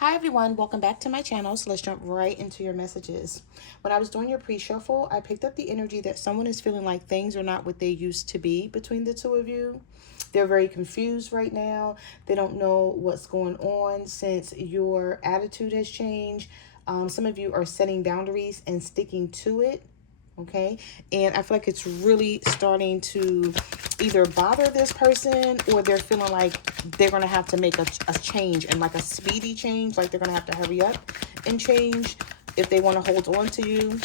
Hi everyone, welcome back to my channel. So let's jump right into your messages. When I was doing your pre-shuffle, I picked up the energy that someone is feeling like things are not what they used to be between the two of you. They're very confused right now. They don't know what's going on since your attitude has changed. Some of you are setting boundaries and sticking to it. Okay, and I feel like it's really starting to either bother this person, or they're feeling like they're going to have to make a change, and like a speedy change, like they're going to have to hurry up and change if they want to hold on to you,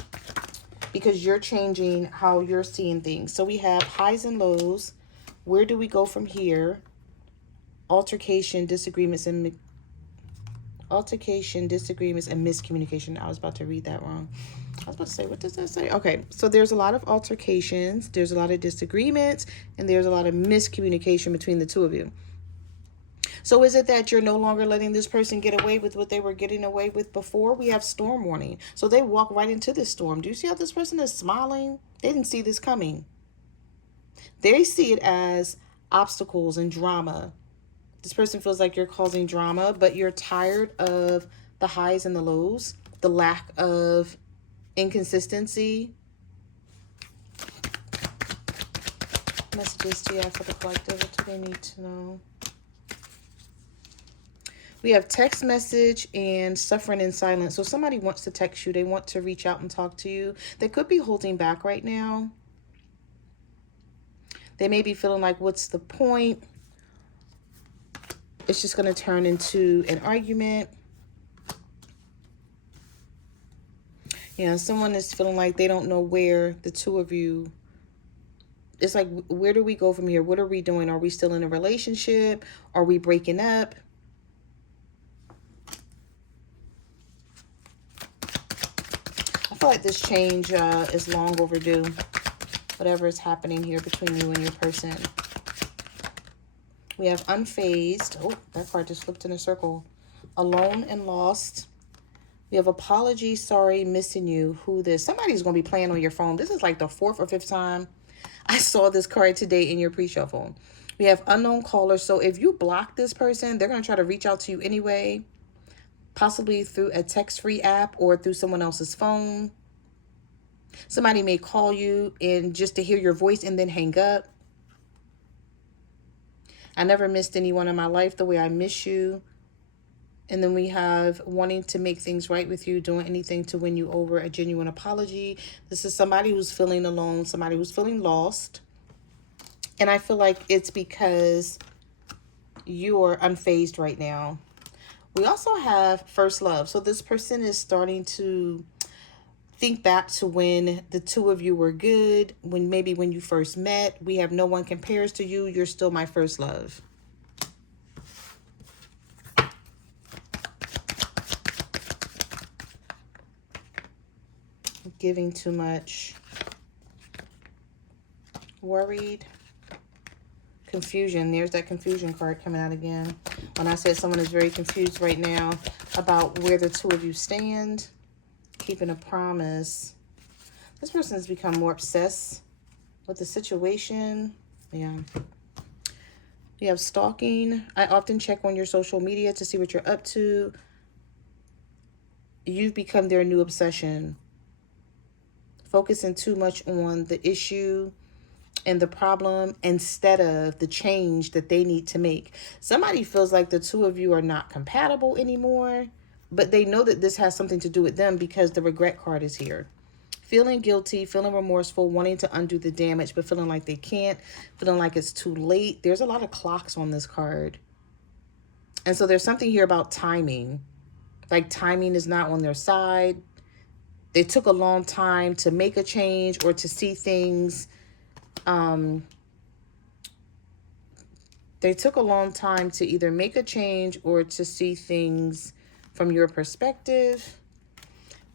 because you're changing how you're seeing things. So we have highs and lows. Where do we go from here? Altercation, disagreements, and miscommunication. I was about to read that wrong. I was about to say, what does that say? Okay, so there's a lot of altercations, there's a lot of disagreements, and there's a lot of miscommunication between the two of you. So is it that you're no longer letting this person get away with what they were getting away with before? We have storm warning. So they walk right into this storm. Do you see how this person is smiling? They didn't see this coming. They see it as obstacles and drama. This person feels like you're causing drama, but you're tired of the highs and the lows, the lack of inconsistency. Messages do you have for the collective? What do they need to know? We have text message and suffering in silence. So somebody wants to text you. They want to reach out and talk to you. They could be holding back right now. They may be feeling like, what's the point? It's just going to turn into an argument. Yeah, someone is feeling like they don't know where the two of you, it's like, where do we go from here? What are we doing? Are we still in a relationship? Are we breaking up? I feel like this change is long overdue. Whatever is happening here between you and your person. We have unfazed. Oh, that card just flipped in a circle. Alone and lost. We have apology, sorry, missing you. Who this? Somebody's going to be playing on your phone. This is like the 4th or 5th time I saw this card today in your pre-shuffle. We have unknown caller. So if you block this person, they're going to try to reach out to you anyway. Possibly through a text-free app or through someone else's phone. Somebody may call you and just to hear your voice and then hang up. I never missed anyone in my life the way I miss you. And then we have wanting to make things right with you, doing anything to win you over, a genuine apology. This is somebody who's feeling alone, somebody who's feeling lost. And I feel like it's because you are unfazed right now. We also have first love. So this person is starting to think back to when the two of you were good, when you first met. We have no one compares to you. You're still my first love. Giving too much. Worried. Confusion. There's that confusion card coming out again. When I said someone is very confused right now about where the two of you stand. Keeping a promise. This person has become more obsessed with the situation. Yeah. You have stalking. I often check on your social media to see what you're up to. You've become their new obsession. Focusing too much on the issue and the problem instead of the change that they need to make. Somebody feels like the two of you are not compatible anymore, but they know that this has something to do with them because the regret card is here. Feeling guilty, feeling remorseful, wanting to undo the damage, but feeling like they can't, feeling like it's too late. There's a lot of clocks on this card. And so there's something here about timing. Like timing is not on their side. They took a long time to make a change or to see things. They took a long time to either make a change or to see things from your perspective.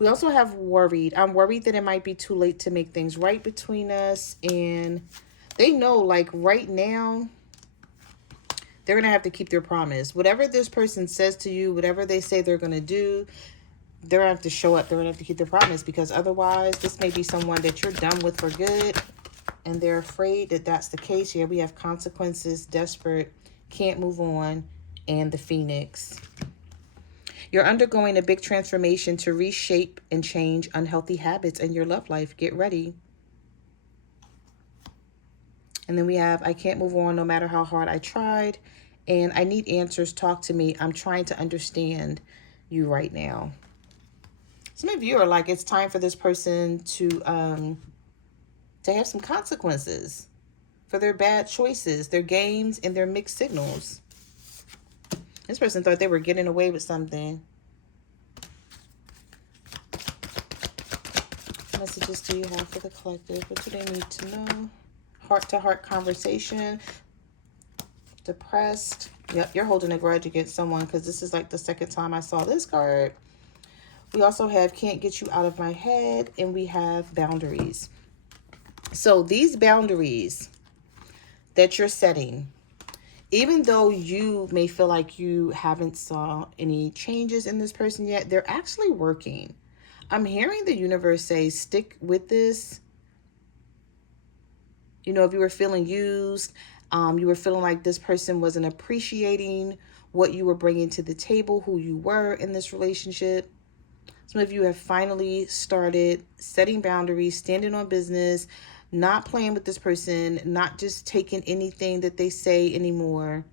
We also have worried. I'm worried that it might be too late to make things right between us. And they know, like, right now, they're going to have to keep their promise. Whatever this person says to you, whatever they say they're going to do, they're going to have to show up. They're going to have to keep their promise, because otherwise this may be someone that you're done with for good. And they're afraid that that's the case. Here we have consequences, desperate, can't move on, and the Phoenix. You're undergoing a big transformation to reshape and change unhealthy habits in your love life. Get ready. And then we have, I can't move on no matter how hard I tried. And I need answers. Talk to me. I'm trying to understand you right now. Some of you are like, it's time for this person to have some consequences for their bad choices, their games, and their mixed signals. This person thought they were getting away with something. Messages do you have for the collective? What do they need to know? Heart-to-heart conversation. Depressed. Yep, you're holding a grudge against someone because this is like the second time I saw this card. We also have can't get you out of my head, and we have boundaries. So these boundaries that you're setting, even though you may feel like you haven't saw any changes in this person yet, they're actually working. I'm hearing the universe say, stick with this. You know, if you were feeling used, you were feeling like this person wasn't appreciating what you were bringing to the table, who you were in this relationship. Some of you have finally started setting boundaries, standing on business, not playing with this person, not just taking anything that they say anymore.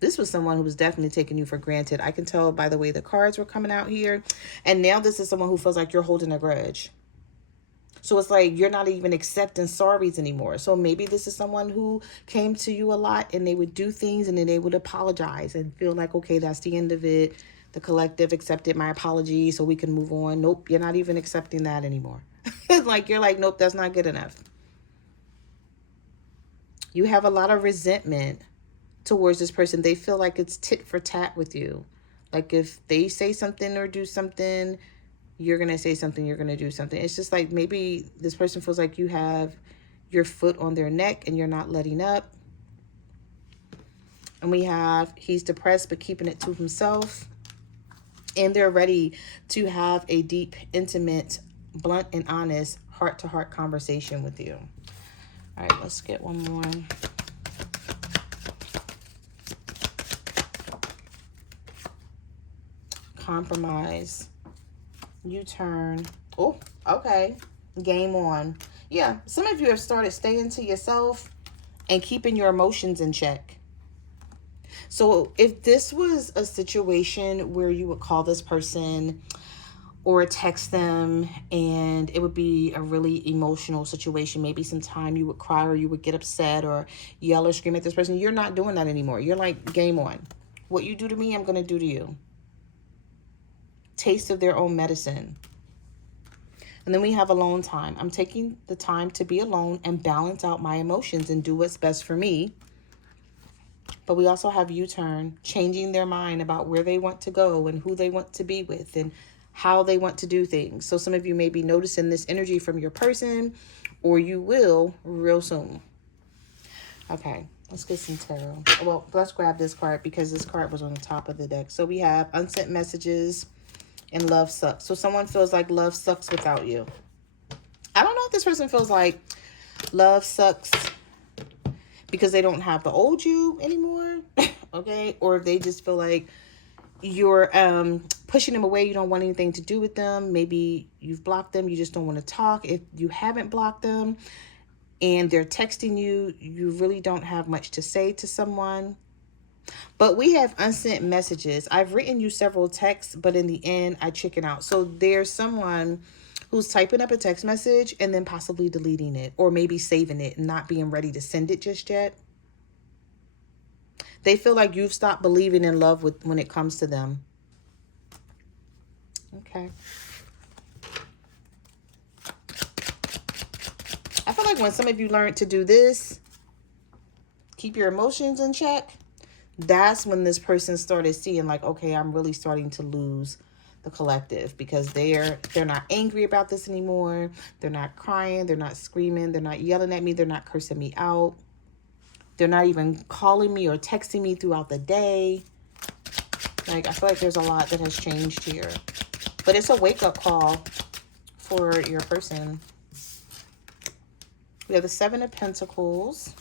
This was someone who was definitely taking you for granted. I can tell by the way the cards were coming out here. And now this is someone who feels like you're holding a grudge. So it's like you're not even accepting sorries anymore. So maybe this is someone who came to you a lot and they would do things and then they would apologize and feel like, okay, that's the end of it. The collective accepted my apology so we can move on. Nope, you're not even accepting that anymore. It's like you're like, nope, that's not good enough. You have a lot of resentment towards this person. They feel like it's tit for tat with you. Like if they say something or do something, you're going to say something, you're going to do something. It's just like maybe this person feels like you have your foot on their neck and you're not letting up. And we have he's depressed but keeping it to himself. And they're ready to have a deep, intimate, blunt, and honest heart-to-heart conversation with you. All right, let's get one more. Compromise. U-turn. Oh, okay. Game on. Yeah, some of you have started staying to yourself and keeping your emotions in check. So if this was a situation where you would call this person or text them and it would be a really emotional situation, maybe sometime you would cry or you would get upset or yell or scream at this person, you're not doing that anymore. You're like, game on. What you do to me, I'm going to do to you. Taste of their own medicine. And then we have alone time. I'm taking the time to be alone and balance out my emotions and do what's best for me. But we also have U-turn, changing their mind about where they want to go and who they want to be with and how they want to do things. So some of you may be noticing this energy from your person, or you will real soon. Okay, let's get some tarot. Well, let's grab this card because this card was on the top of the deck. So we have unsent messages and love sucks. So someone feels like love sucks without you. I don't know if this person feels like love sucks because they don't have the old you anymore, okay? Or if they just feel like you're pushing them away, you don't want anything to do with them. Maybe you've blocked them, you just don't want to talk. If you haven't blocked them and they're texting you, you really don't have much to say to someone. But we have unsent messages. I've written you several texts, but in the end, I chicken out. So there's someone who's typing up a text message and then possibly deleting it or maybe saving it and not being ready to send it just yet. They feel like you've stopped believing in love when it comes to them. Okay. I feel like when some of you learn to do this, keep your emotions in check, that's when this person started seeing like, okay, I'm really starting to lose the collective because they're not angry about this anymore. They're not crying. They're not screaming. They're not yelling at me. They're not cursing me out. They're not even calling me or texting me throughout the day. Like, I feel like there's a lot that has changed here. But it's a wake-up call for your person. We have the Seven of Pentacles.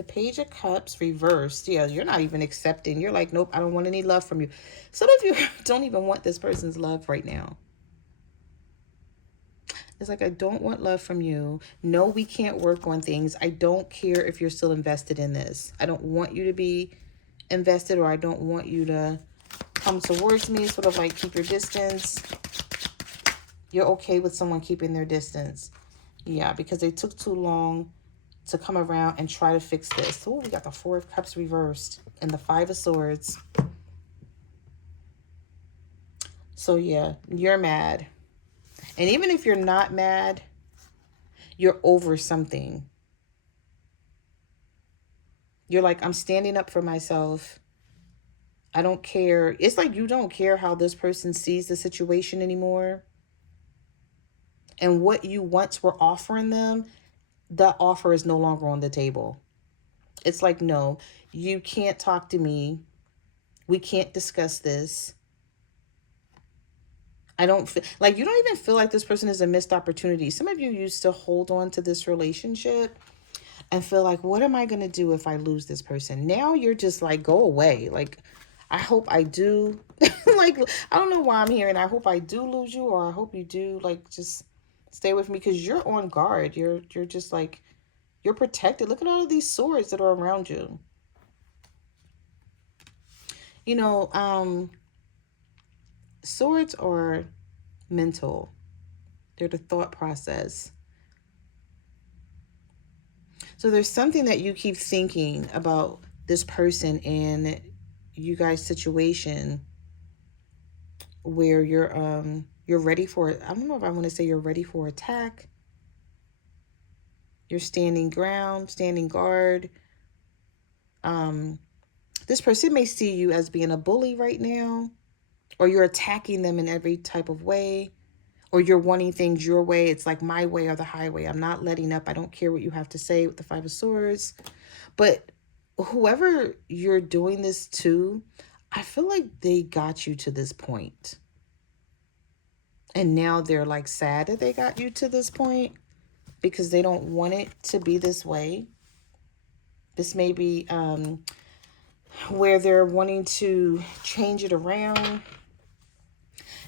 The Page of Cups reversed. Yeah, you're not even accepting. You're like, nope, I don't want any love from you. Some of you don't even want this person's love right now. It's like, I don't want love from you. No, we can't work on things. I don't care if you're still invested in this. I don't want you to be invested, or I don't want you to come towards me. Sort of like keep your distance. You're okay with someone keeping their distance. Yeah, because they took too long to come around and try to fix this. Oh, we got the Four of Cups reversed and the Five of Swords. So yeah, you're mad. And even if you're not mad, you're over something. You're like, I'm standing up for myself. I don't care. It's like you don't care how this person sees the situation anymore. And what you once were offering them, that offer is no longer on the table. It's like, no, you can't talk to me. We can't discuss this. I don't feel like, you don't even feel like this person is a missed opportunity. Some of you used to hold on to this relationship and feel like, what am I going to do if I lose this person? Now you're just like, go away. Like, I hope I do. Like, I don't know why I'm hearing, I hope I do lose you, or I hope you do. Like, just stay with me, because you're on guard. You're just like, you're protected. Look at all of these swords that are around you. You know, swords are mental. They're the thought process. So there's something that you keep thinking about this person and you guys' situation where you're ready for it. I don't know if I want to say you're ready for attack. You're standing ground, standing guard. This person may see you as being a bully right now, or you're attacking them in every type of way, or you're wanting things your way. It's like my way or the highway. I'm not letting up. I don't care what you have to say with the Five of Swords. But whoever you're doing this to, I feel like they got you to this point. And now they're like sad that they got you to this point because they don't want it to be this way. This may be where they're wanting to change it around.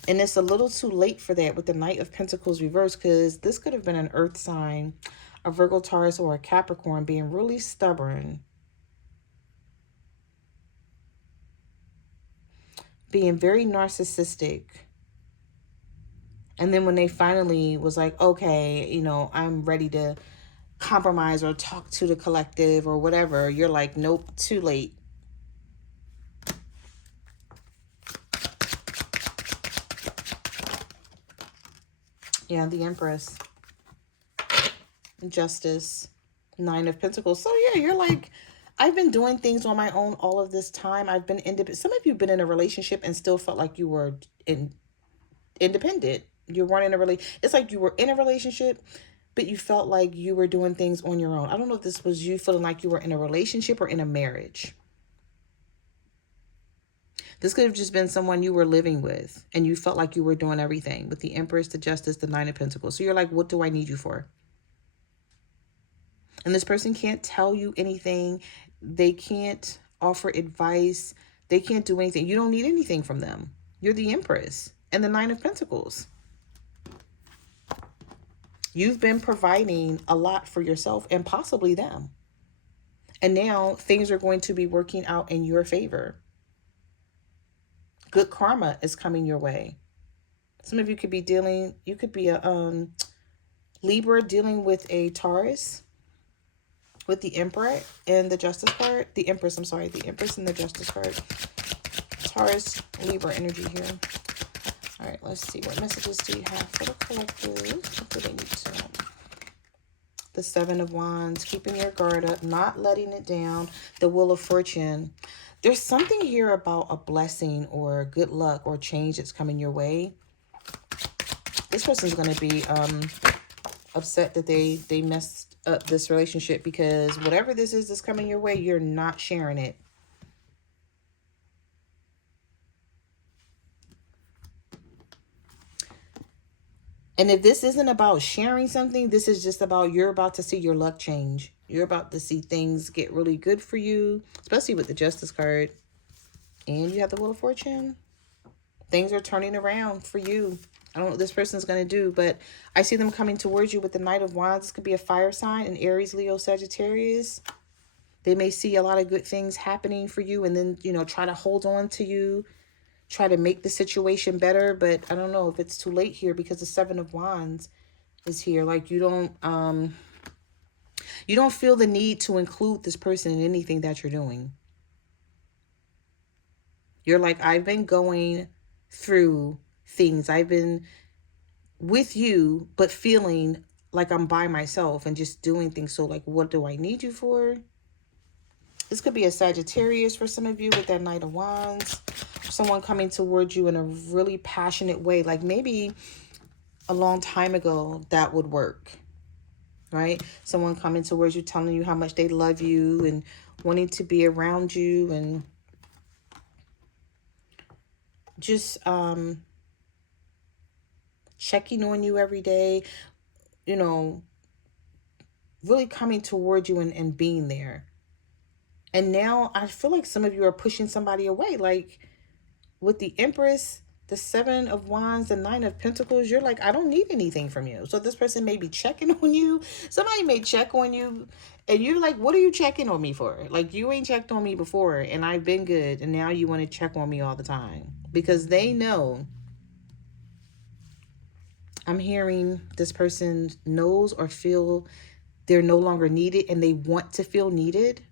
And it's a little too late for that with the Knight of Pentacles reversed, because this could have been an earth sign, a Virgo, Taurus, or a Capricorn being really stubborn. Being very narcissistic. And then when they finally was like, okay, you know, I'm ready to compromise or talk to the collective or whatever, you're like, nope, too late. Yeah, the Empress. Justice. Nine of Pentacles. So yeah, you're like, I've been doing things on my own all of this time. I've been independent. Some of you have been in a relationship and still felt like you were independent. You weren't in a relationship. It's like you were in a relationship, but you felt like you were doing things on your own. I don't know if this was you feeling like you were in a relationship or in a marriage. This could have just been someone you were living with and you felt like you were doing everything with the Empress, the Justice, the Nine of Pentacles. So you're like, what do I need you for? And this person can't tell you anything. They can't offer advice. They can't do anything. You don't need anything from them. You're the Empress and the Nine of Pentacles. You've been providing a lot for yourself and possibly them. And now things are going to be working out in your favor. Good karma is coming your way. Some of you could be dealing, you could be a Libra dealing with a Taurus with the Emperor and the Justice card. The Empress, I'm sorry, the Empress and the Justice card. Taurus, Libra energy here. All right, let's see. What messages do you have for the collective? What do they need to know? The Seven of Wands, keeping your guard up, not letting it down. The Wheel of Fortune. There's something here about a blessing or good luck or change that's coming your way. This person's going to be upset that they messed up this relationship, because whatever this is that's coming your way, you're not sharing it. And if this isn't about sharing something, this is just about you're about to see your luck change. You're about to see things get really good for you, especially with the Justice card. And you have the Wheel of Fortune. Things are turning around for you. I don't know what this person's going to do, but I see them coming towards you with the Knight of Wands. This could be a fire sign, an Aries, Leo, Sagittarius. They may see a lot of good things happening for you and then, you know, try to hold on to you, try to make the situation better. But I don't know if it's too late here because the Seven of Wands is here. Like you don't feel the need to include this person in anything that you're doing. You're like, I've been going through things. I've been with you, but feeling like I'm by myself and just doing things. So like, what do I need you for? This could be a Sagittarius for some of you with that Knight of Wands. Someone coming towards you in a really passionate way. Like maybe a long time ago that would work, right? Someone coming towards you, telling you how much they love you and wanting to be around you and just checking on you every day, you know, really coming towards you and being there. And now I feel like some of you are pushing somebody away. Like with the Empress, the Seven of Wands, the Nine of Pentacles, you're like, I don't need anything from you. So this person may be checking on you. Somebody may check on you and you're like, what are you checking on me for? Like you ain't checked on me before and I've been good. And now you want to check on me all the time because they know. I'm hearing this person knows or feel they're no longer needed and they want to feel needed.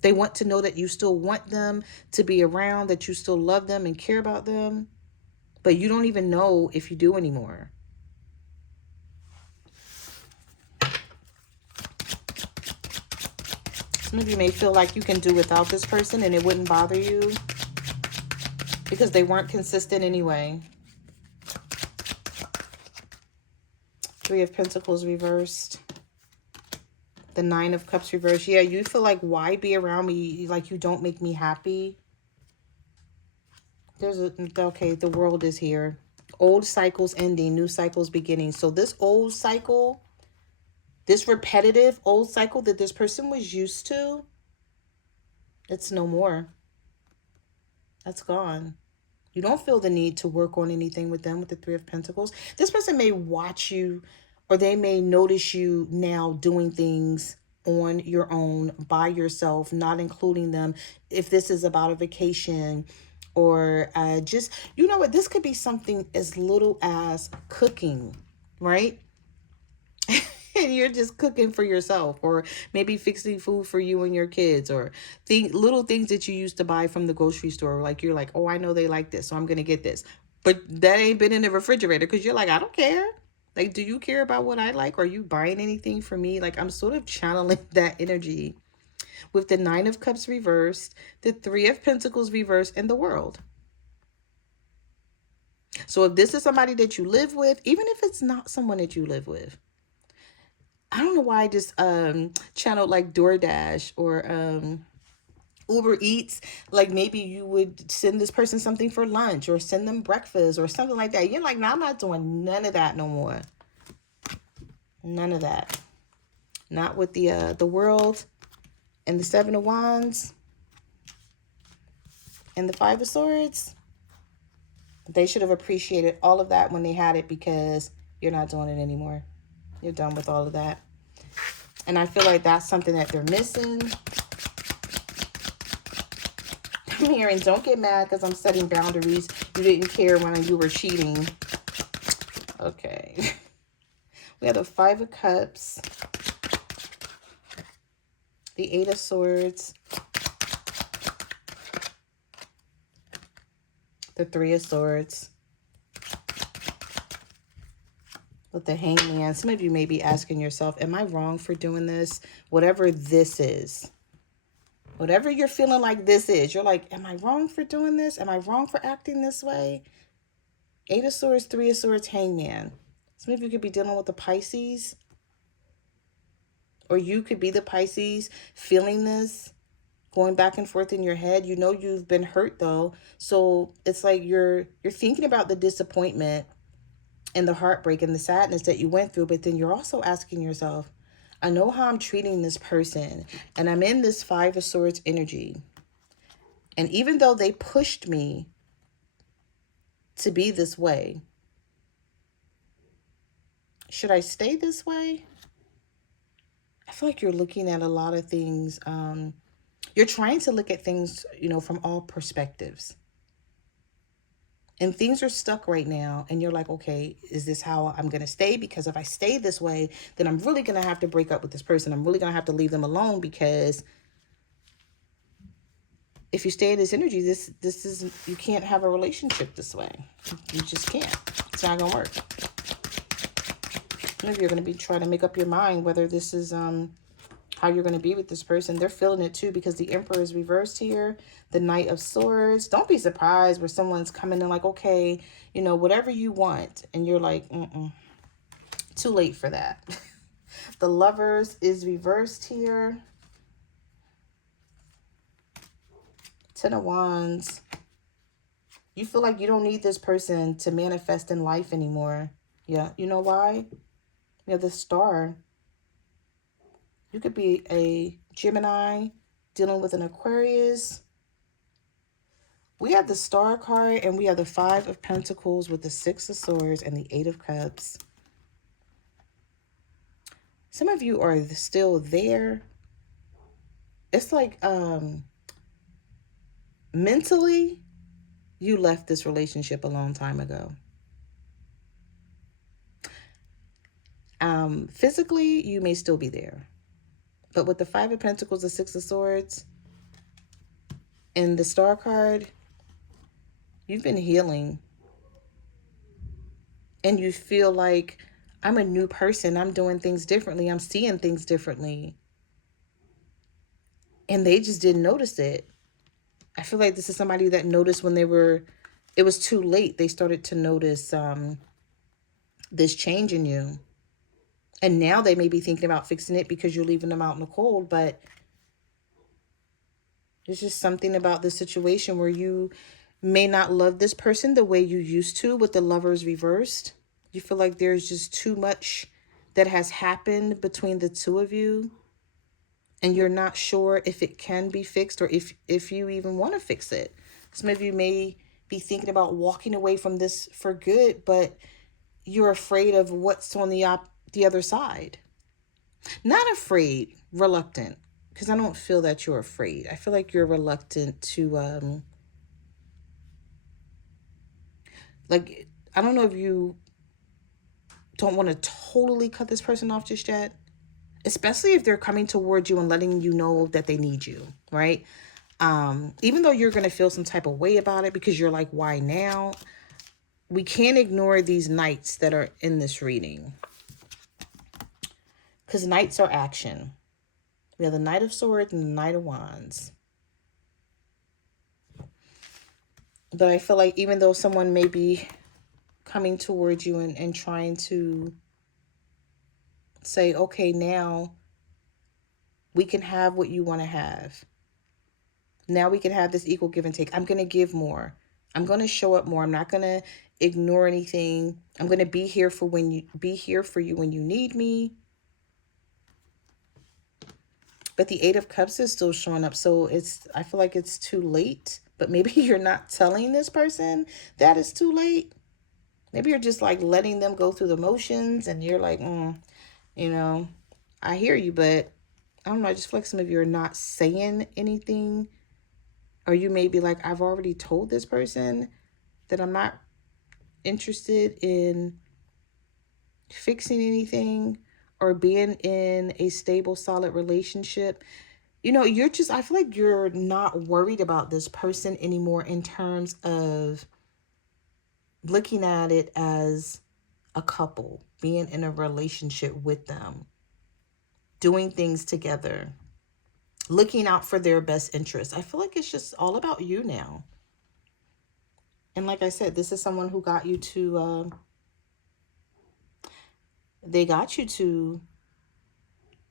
They want to know that you still want them to be around, that you still love them and care about them, but you don't even know if you do anymore. Some of you may feel like you can do without this person and it wouldn't bother you because they weren't consistent anyway. Three of Pentacles reversed. The Nine of Cups reversed. Yeah, you feel like, why be around me? Like, you don't make me happy. Okay, the World is here. Old cycles ending, new cycles beginning. So this old cycle, this repetitive old cycle that this person was used to, it's no more. That's gone. You don't feel the need to work on anything with them with the Three of Pentacles. This person may watch you or they may notice you now doing things on your own, by yourself, not including them. If this is about a vacation or just, you know what, this could be something as little as cooking, right? And you're just cooking for yourself or maybe fixing food for you and your kids or little things that you used to buy from the grocery store. Like you're like, oh, I know they like this, so I'm going to get this. But that ain't been in the refrigerator because you're like, I don't care. Like, do you care about what I like? Are you buying anything for me? Like, I'm sort of channeling that energy with the Nine of Cups reversed, the Three of Pentacles reversed, and the World. So if this is somebody that you live with, even if it's not someone that you live with, I don't know why I just channeled like DoorDash or Uber Eats. Like maybe you would send this person something for lunch or send them breakfast or something like that. You're like, no, I'm not doing none of that no more. None of that. Not with the World and the Seven of Wands and the Five of Swords. They should have appreciated all of that when they had it because you're not doing it anymore. You're done with all of that. And I feel like that's something that they're missing. I'm hearing, don't get mad because I'm setting boundaries. You didn't care when you were cheating. Okay. We have the Five of Cups. The Eight of Swords. The Three of Swords. With the Hangman, some of you may be asking yourself, am I wrong for doing this? Whatever this is. Whatever you're feeling like this is. You're like, am I wrong for doing this? Am I wrong for acting this way? Eight of Swords, Three of Swords, Hangman. Some of you could be dealing with the Pisces. Or you could be the Pisces feeling this. Going back and forth in your head. You know you've been hurt though. So it's like you're thinking about the disappointment and the heartbreak and the sadness that you went through, but then you're also asking yourself, I know how I'm treating this person, and I'm in this Five of Swords energy. And even though they pushed me to be this way, should I stay this way? I feel like you're looking at a lot of things. You're trying to look at things, from all perspectives. And things are stuck right now. And you're like, okay, is this how I'm going to stay? Because if I stay this way, then I'm really going to have to break up with this person. I'm really going to have to leave them alone, because if you stay in this energy, this is, you can't have a relationship this way. You just can't. It's not going to work. Maybe you're going to be trying to make up your mind whether this is how you're going to be with this person. They're feeling it too, because the Emperor is reversed here. The Knight of Swords. Don't be surprised where someone's coming in like, okay, whatever you want. And you're like, too late for that. The Lovers is reversed here. Ten of Wands. You feel like you don't need this person to manifest in life anymore. Yeah, you know why? You have the Star. You could be a Gemini dealing with an Aquarius. We have the Star card, and we have the Five of Pentacles with the Six of Swords and the Eight of Cups. Some of you are still there. It's like mentally, you left this relationship a long time ago. Physically, you may still be there. But with the Five of Pentacles, the Six of Swords, and the Star card, you've been healing. And you feel like, I'm a new person. I'm doing things differently. I'm seeing things differently. And they just didn't notice it. I feel like this is somebody that noticed when it was too late. They started to notice this change in you. And now they may be thinking about fixing it because you're leaving them out in the cold. But there's just something about this situation where you may not love this person the way you used to with the Lovers reversed. You feel like there's just too much that has happened between the two of you. And you're not sure if it can be fixed, or if you even want to fix it. Some of you may be thinking about walking away from this for good, but you're afraid of what's on the other side. Not afraid, reluctant. Because I don't feel that you're afraid. I feel like you're reluctant to, like, I don't know if you don't want to totally cut this person off just yet. Especially if they're coming towards you and letting you know that they need you, right? Even though you're going to feel some type of way about it because you're like, why now? We can't ignore these knights that are in this reading. Because knights are action. We have the Knight of Swords and the Knight of Wands. But I feel like even though someone may be coming towards you and trying to say, okay, now we can have what you want to have. Now we can have this equal give and take. I'm going to give more. I'm going to show up more. I'm not going to ignore anything. I'm going to be here for you when you need me. But the Eight of Cups is still showing up. So I feel like it's too late. But maybe you're not telling this person that it's too late. Maybe you're just like letting them go through the motions, and you're like, I hear you, but I don't know. I just feel like some of you are not saying anything. Or you may be like, I've already told this person that I'm not interested in fixing anything or being in a stable, solid relationship. I feel like you're not worried about this person anymore in terms of looking at it as a couple, being in a relationship with them, doing things together, looking out for their best interests. I feel like it's just all about you now. And like I said, this is someone who got you to, they got you to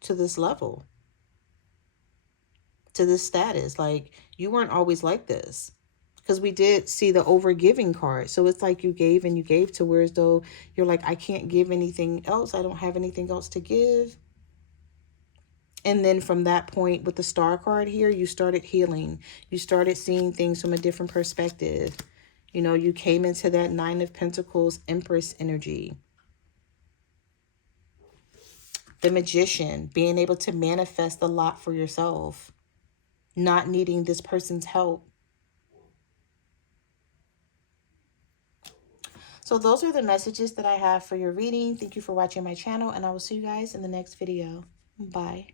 this level, to this status. Like, you weren't always like this. Because we did see the overgiving card. So it's like you gave and you gave to where as though you're like, I can't give anything else. I don't have anything else to give. And then from that point with the Star card here, you started healing. You started seeing things from a different perspective. You know, you came into that Nine of Pentacles, Empress energy. The Magician, being able to manifest a lot for yourself. Not needing this person's help. So those are the messages that I have for your reading. Thank you for watching my channel, and I will see you guys in the next video. Bye.